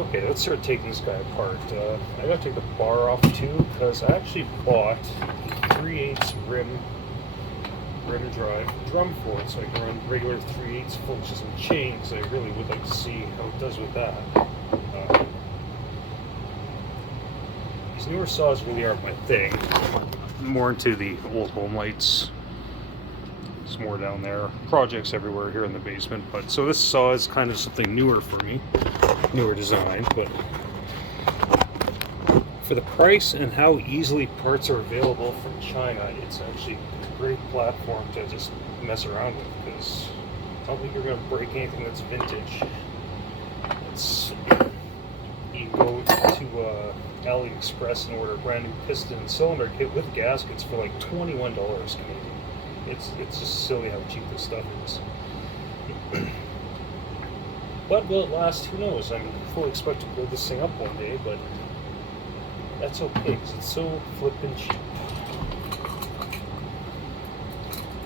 Okay, let's start taking this guy apart. I gotta take the bar off too, because I actually bought a 3/8 rim drive drum for it, so I can run regular 3/8 flexes and chains. I really would like to see how it does with that. These newer saws really aren't my thing. I'm more into the old home lights. There's more down there. Projects everywhere here in the basement, but so this saw is kind of something newer for me. Newer design, but for the price and how easily parts are available from China, it's actually a great platform to just mess around with, because I don't think you're going to break anything that's vintage. It's, you go to AliExpress and order a brand new piston and cylinder kit with gaskets for like $21 Canadian. It's just silly how cheap this stuff is. But will it last? Who knows? I fully expect to build this thing up one day, but that's okay because it's so flippin' cheap.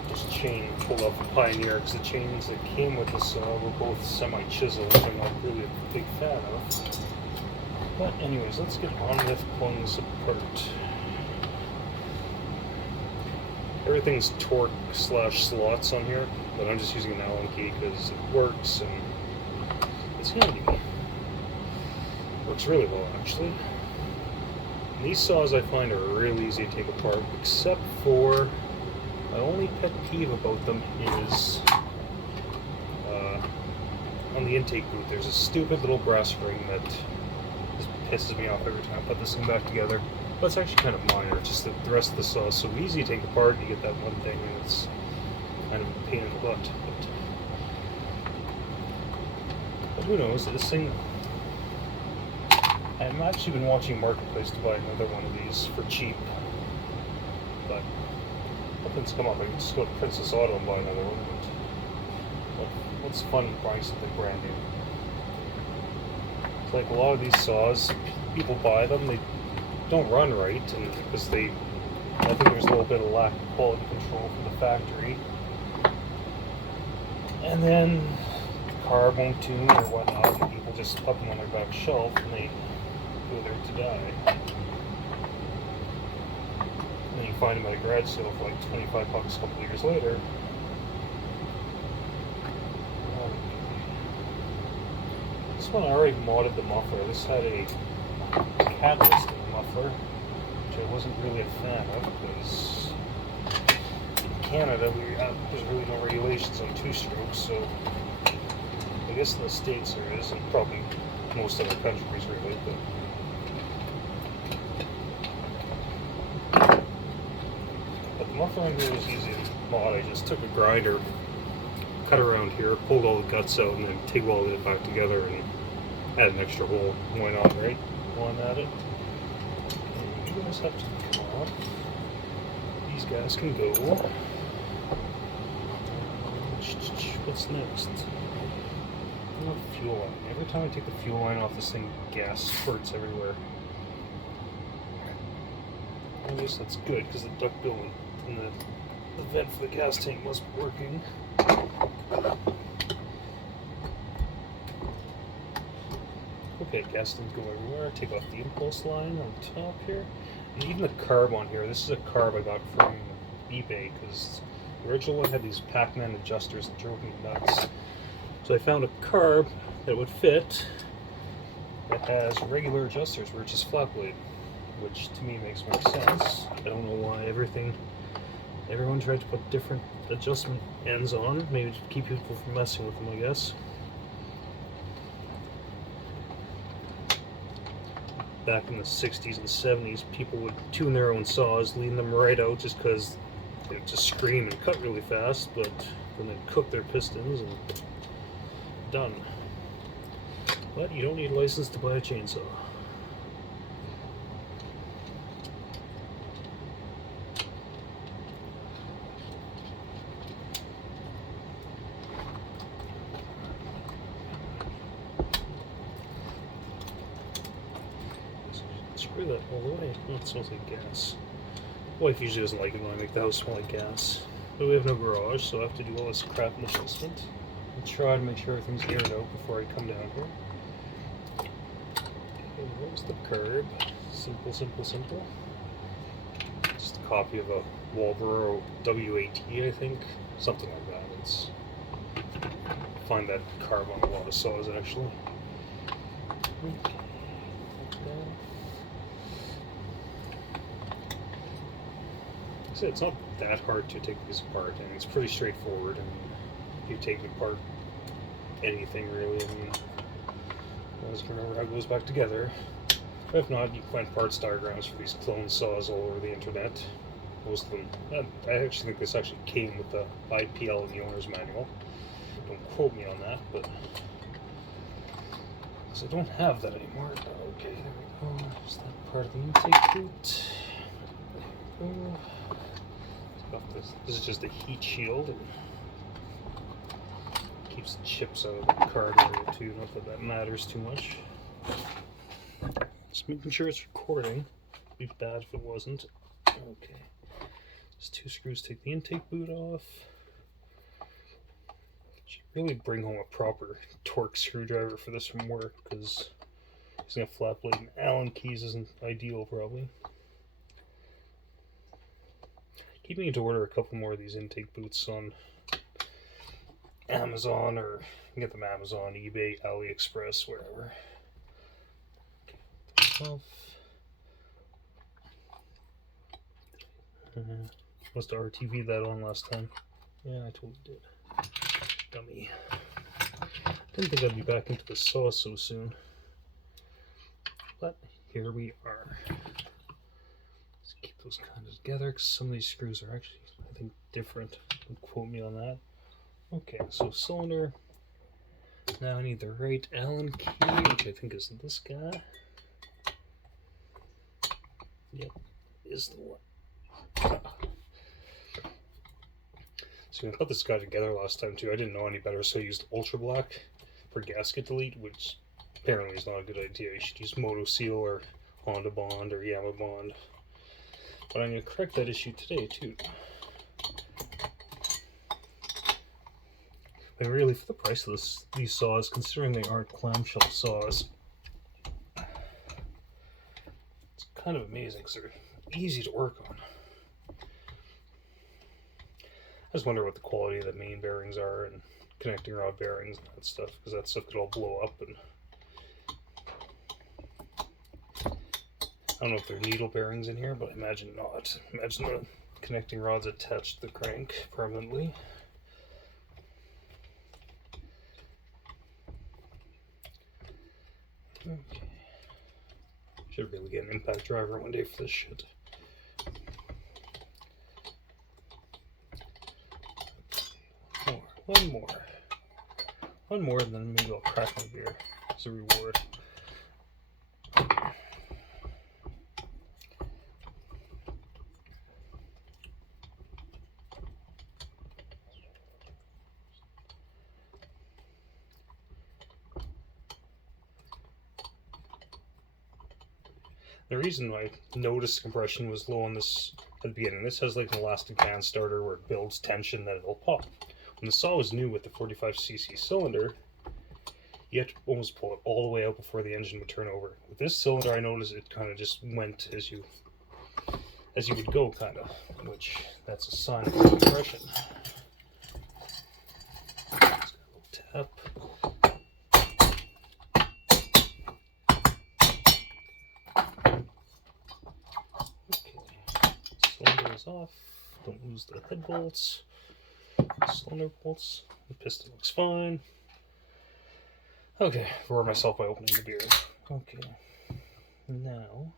This chain pulled off the Pioneer because the chains that came with this were both semi-chiseled, which I'm not really a big fan of. But anyways, let's get on with pulling this apart. Everything's torque / slots on here, but I'm just using an Allen key because it works and it's handy. Works really well, actually. And these saws I find are really easy to take apart, except for my only pet peeve about them is on the intake boot. There's a stupid little brass ring that just pisses me off every time I put this thing back together. But it's actually kind of minor. It's just that the rest of the saw is so easy to take apart. You get that one thing, and it's kind of a pain in the butt. But who knows? This thing. I've actually been watching Marketplace to buy another one of these for cheap. But nothing's come up. I can just go to Princess Auto and buy another one. But what's fun buying something brand new? It's like a lot of these saws, people buy them, they don't run right, and because I think there's a little bit of lack of quality control from the factory. And then the car won't tune or whatnot, and people just put them on their back shelf and they go there to die. And then you find them at a garage sale for like $25 a couple of years later. This one I already modded the muffler. This had a catalyst in the muffler, which I wasn't really a fan of because in Canada there's really no regulations on two-strokes, so I guess in the States there is, and probably most other countries really, but the muffler in here was easy to mod. I just took a grinder, cut around here, pulled all the guts out, and then TIG welded it back together and add an extra hole. Why not, right? One at it. And you guys have to come off. These guys can go. What's next? Fuel line. Every time I take the fuel line off, this thing, gas spurts everywhere. I guess that's good because the ductbill and the vent for the gas tank must be working. Okay, gas doesn't go everywhere. Take off the impulse line on top here. And even the carb on here. This is a carb I got from eBay because the original one had these Pac-Man adjusters that drove me nuts. So I found a carb that would fit that has regular adjusters where it's just flat blade, which to me makes more sense. I don't know why everyone tried to put different adjustment ends on, maybe to keep people from messing with them, I guess. Back in the 60s and 70s, people would tune their own saws, lean them right out just because they would just scream and cut really fast, but then they'd cook their pistons and done. But you don't need a license to buy a chainsaw. Screw that all the way. Oh, it smells like gas. Wife usually doesn't like it when I make the house smell like gas. But we have no garage, so I have to do all this crap in the basement. I'll try to make sure everything's aired out before I come down here. And there's the curb. Simple, simple, simple. Just a copy of a Walbro WAT, I think. Something like that. It's find that carb on a lot of saws actually. Okay. So it's not that hard to take these apart, and it's pretty straightforward. And you take apart anything really, I mean, always remember how it goes back together. If not, you can find parts diagrams for these clone saws all over the internet. Most of them, I actually think this actually came with the IPL in the owner's manual. Don't quote me on that, but because I don't have that anymore. Okay, there we go. There's that part of the intake boot. There we go. This is just a heat shield. It keeps the chips out of the card area too. Not that that matters too much. Just making sure it's recording. It'd be bad if it wasn't. Okay. Just 2 screws take the intake boot off. Should really bring home a proper torque screwdriver for this from work, because using a flat blade and Allen keys isn't ideal probably. Keep meaning to order a couple more of these intake boots on Amazon, or you can get them Amazon, eBay, AliExpress, wherever. Off. Must have RTV that on last time. Yeah, I totally did. Dummy. Didn't think I'd be back into the saw so soon. But here we are. Let's keep those kind of together, because some of these screws are actually, I think, different. Don't quote me on that. Okay, so cylinder. Now I need the right Allen key, which I think is this guy. Yep, is the one. So I put this guy together last time too. I didn't know any better, so I used Ultra Black for gasket delete, which apparently is not a good idea. You should use Moto Seal or Honda Bond or Yama Bond. But I'm going to correct that issue today too. And really, for the price of these saws, considering they aren't clamshell saws, it's kind of amazing because they're easy to work on. I just wonder what the quality of the main bearings are and connecting rod bearings and that stuff, because that stuff could all blow up. And I don't know if there are needle bearings in here, but I imagine not. Imagine the connecting rods attached to the crank permanently. Okay. Should really get an impact driver one day for this shit. One more, and then maybe I'll crack my beer as a reward. The reason I noticed compression was low on this at the beginning. This has like an elastic band starter where it builds tension, then it'll pop. When the saw was new with the 45cc cylinder, you had to almost pull it all the way out before the engine would turn over. With this cylinder, I noticed it kind of just went as you would go, kind of, which that's a sign of compression. Just got a little tap. Off. Don't lose the head bolts, cylinder bolts. The piston looks fine. Okay, roar myself by opening the beer. Okay, now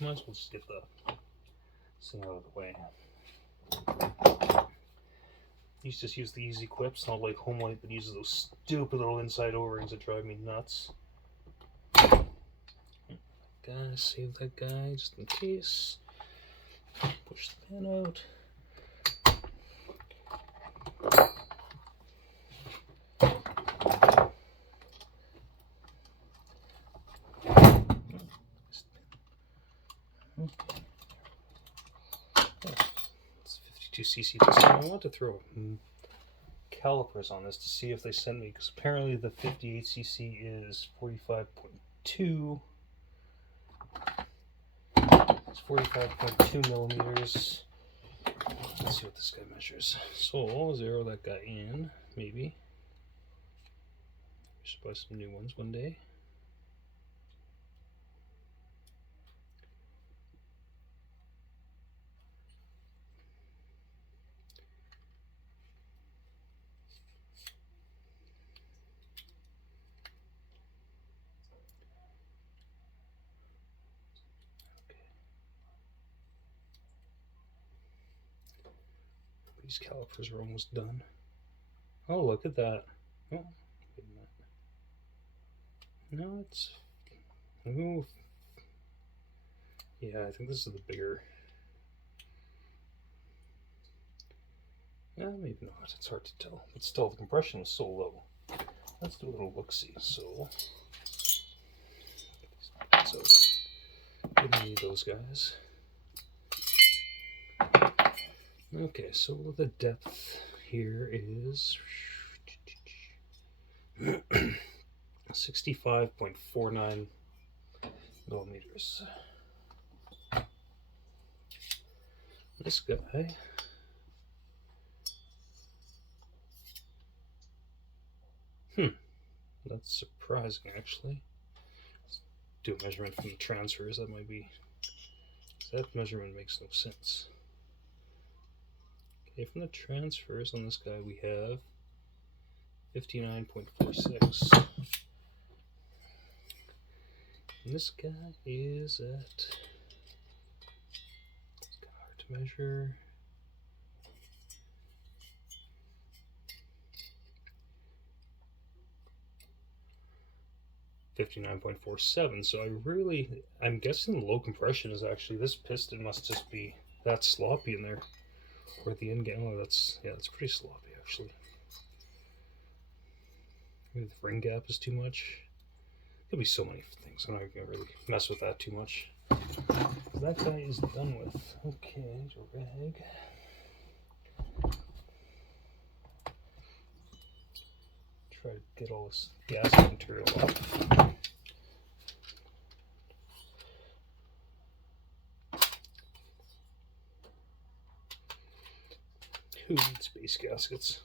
might as well just get the thing out of the way. You just use the Easy Clips, not like Homelite that uses those stupid little inside O-rings that drive me nuts. Gotta save that guy just in case. Push the pin out. It's 52cc piston. I want to throw a calipers on this to see if they sent me, because apparently the 58cc is 45.2. It's 45.2 millimeters. Let's see what this guy measures. So I'll zero that guy in, maybe. We should buy some new ones one day. These calipers are almost done. Oh, look at that. Oh, wait a minute. No, it's... Ooh. Yeah, I think this is the bigger... Yeah, maybe not. It's hard to tell. But still, the compression is so low. Let's do a little look-see. So we need those guys. Okay, so the depth here is 65.49 millimeters. This guy, that's surprising actually. Let's do a measurement from the transfers. That might be, that measurement makes no sense. Okay, from the transfers on this guy we have 59.46. And this guy is at, it's kind of hard to measure. .47. So I'm guessing the low compression is actually, this piston must just be that sloppy in there. Or the end game, that's pretty sloppy actually. Maybe the ring gap is too much. Could be so many things. I'm not gonna really mess with that too much. That guy is done with. Okay, rag. Try to get all this gasket material off. Who needs space gaskets?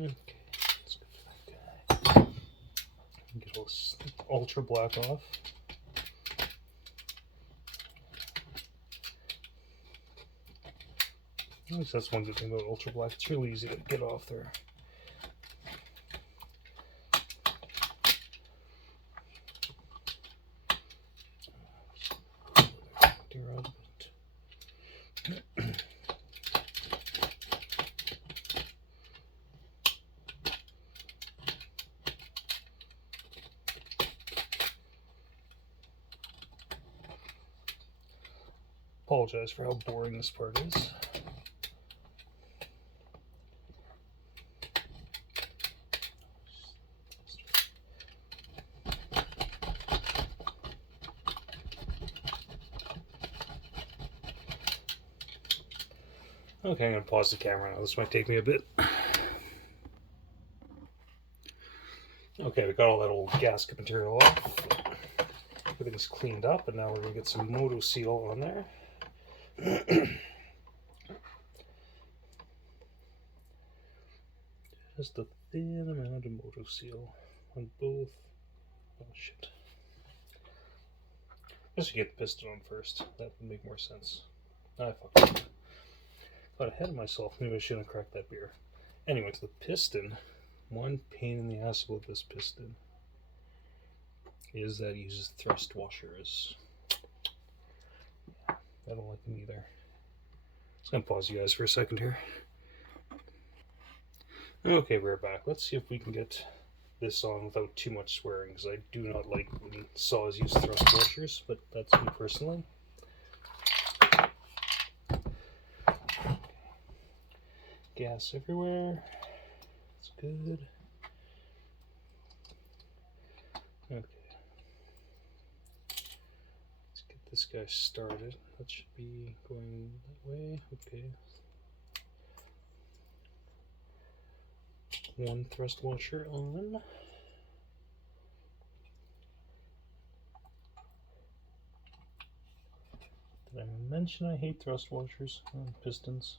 Okay, let's go to that guy. Get all this ultra black off. At least that's one good thing about ultra black. It's really easy to get off there. Apologize for how boring this part is. Okay, I'm going to pause the camera now. This might take me a bit. Okay, we got all that old gasket material off. Everything's cleaned up, and now we're going to get some Moto Seal on there. Just a thin amount of Moto Seal on both. Oh shit. I should get the piston on first. That would make more sense. I fucked up. Got ahead of myself. Maybe I shouldn't have cracked that beer. Anyway, to the piston. One pain in the ass about this piston is that it uses thrust washers. I don't like them either. Just gonna pause you guys for a second here. Okay, we're back. Let's see if we can get this on without too much swearing, because I do not like when saws use thrust washers, but that's me personally. gas everywhere. It's good. Okay. Let's get this guy started. That should be going that way. Okay. One thrust washer on. Did I mention I hate thrust washers on pistons?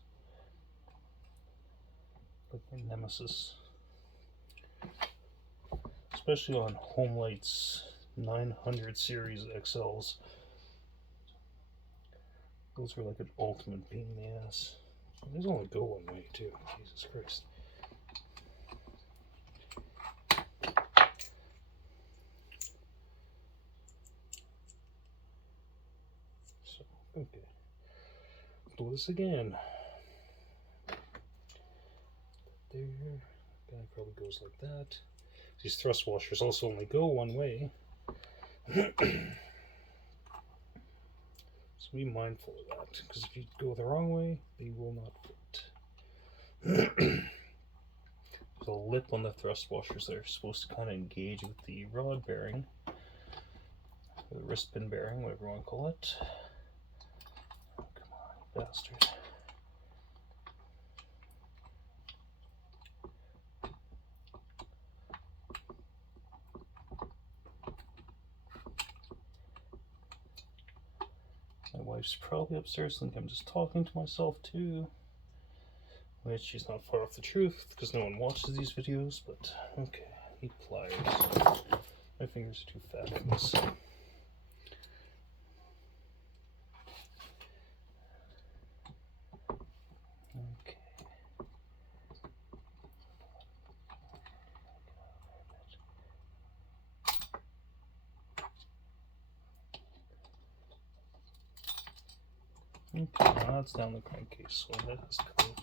Like my nemesis. Especially on Homelight's 900 series XLs. Those are like an ultimate pain in the ass. These only go one way too. Jesus Christ. So, okay. Do this again. There. Guy probably goes like that. These thrust washers also only go one way. So be mindful of that, because if you go the wrong way, they will not fit. There's a lip on the thrust washers that are supposed to kind of engage with the rod bearing, or the wrist pin bearing, whatever you want to call it. Oh, come on, bastard. My wife's probably upstairs thinking I'm just talking to myself too. Which she's not far off the truth, because no one watches these videos, but okay, need pliers. My fingers are too fat for this. Okay. Okay, now that's down the crankcase, so that is covered.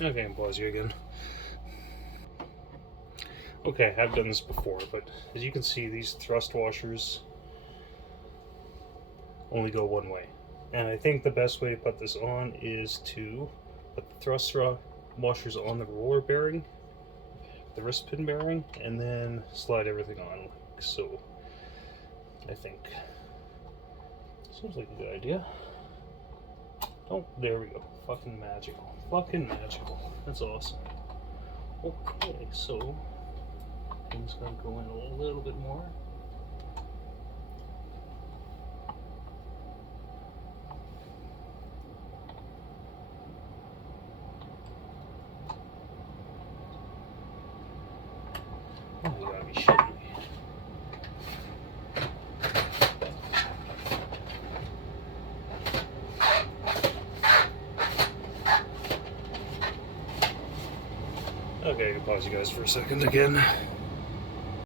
Okay, I'll pause you again. Okay, I've done this before, but as you can see, these thrust washers only go one way. And I think the best way to put this on is to put the thrust washers on the roller bearing, the wrist pin bearing, and then slide everything on like so. I think. Seems like a good idea. Oh, there we go. Fucking magical. Fucking magical. That's awesome. Okay, so things gotta go in a little bit more. Oh, you gotta be shitting me. Okay, I can pause you guys for a second again.